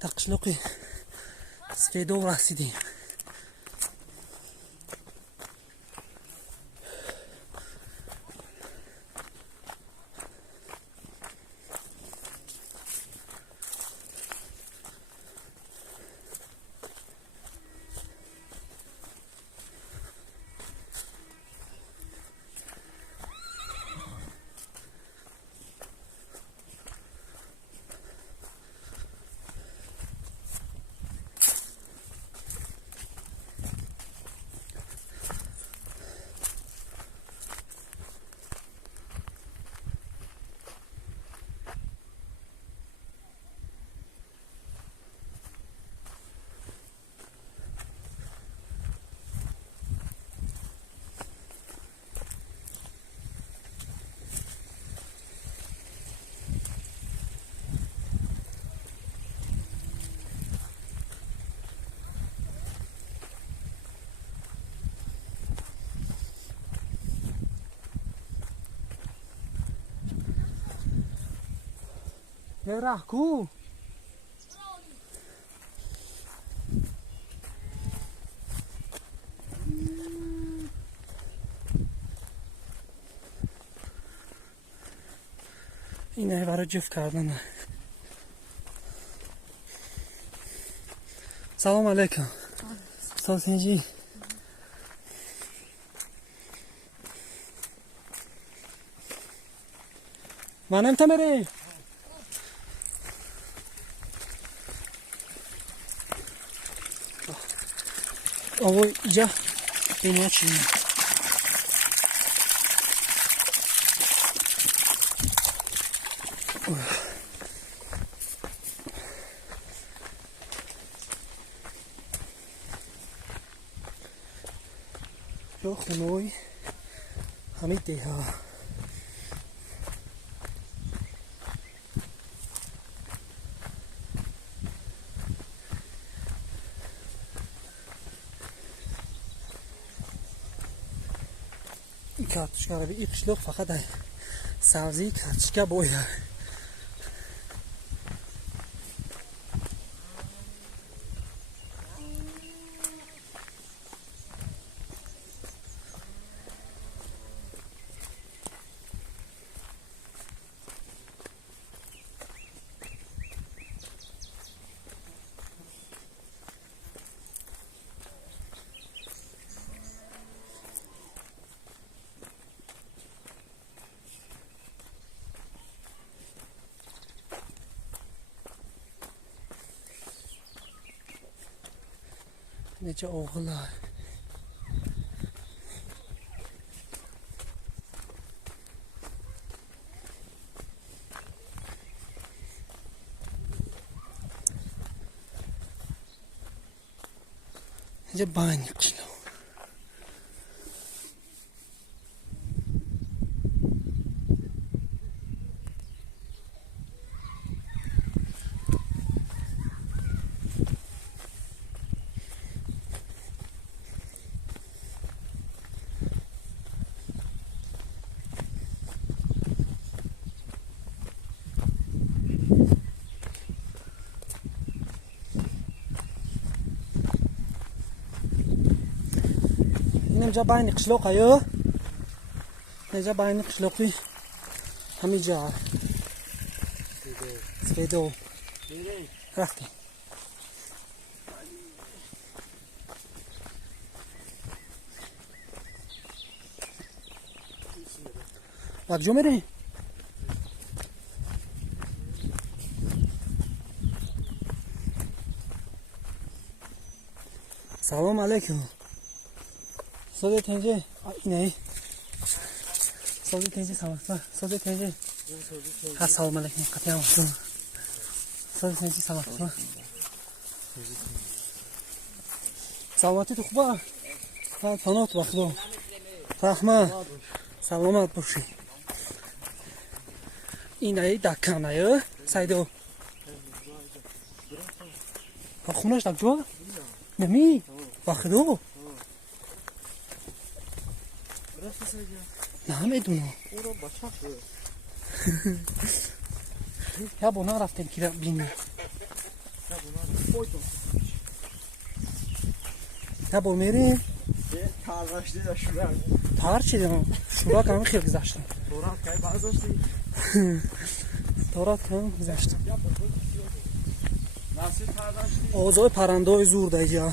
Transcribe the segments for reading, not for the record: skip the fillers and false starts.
تا قشلوقی سفیدو رسیدیم. Raku. اینه برای جفت کردن. سلام علیکم. سلام سنجی. منم تمری. آوای اینجا اینه چی؟ یا خونوی همه دیها کارتشکا رو این قشلوق فقط سبزی کارتشکا باید نچه oğullar. Nece banyo kilo. اینجا بین قشلوق هیو اینجا بین قشلوقی همین جا سفیدو رفتیم بak جو میری سلام علیکم سوده تنجه اینه سوده تنجه سلام سوده تنجه ها سلام علیکم قطعا سوده تنجه سلام سلامتی تو خوبه تنات بخدو رحمه سلامت باشی اینه دکنه سایدو خونش دکجوا نمی بخدو نه میدونم یا بنا رفتیم که بینیم یا با میریم تغاشتی دا شورا تغر چی دیم شورا کمی خیلی گذاشتم دورات که بازاشتی دورات کمی گذاشتم ناسی تغاشتی آوازهای پرنده های زور دا اینجا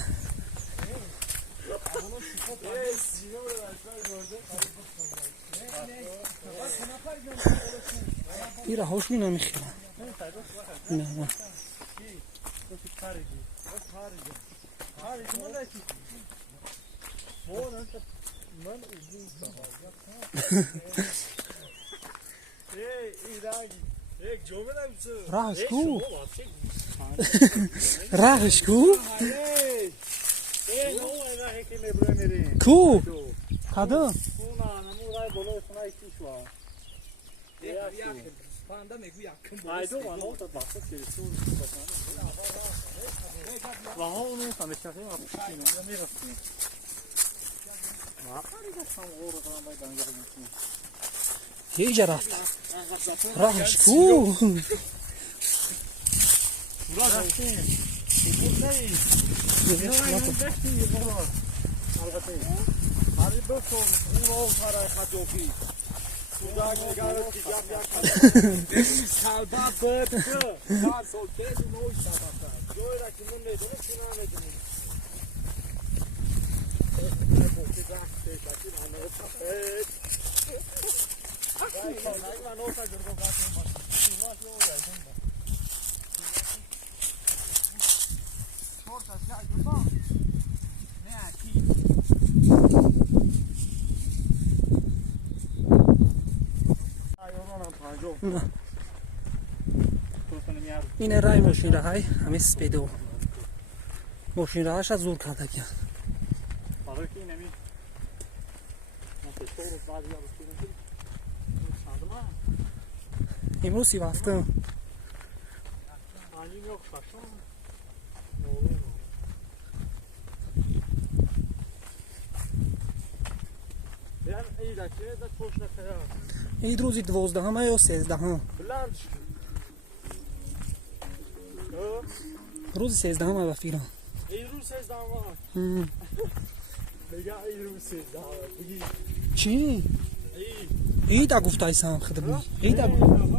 این رهاش می نمیخیرم نه نه راهش کو راهش کو کو کدوم اینجا رفت راهش کو این رای ماشین رای همه سپیدو ماشین راهش از زور کرده کن امروز 37 این روزی 12 یا 13 روز 13 با فیران این روز 13 بگه این روز 13 بگی چی؟ ای دا گفتای سام خدمت ای دا 11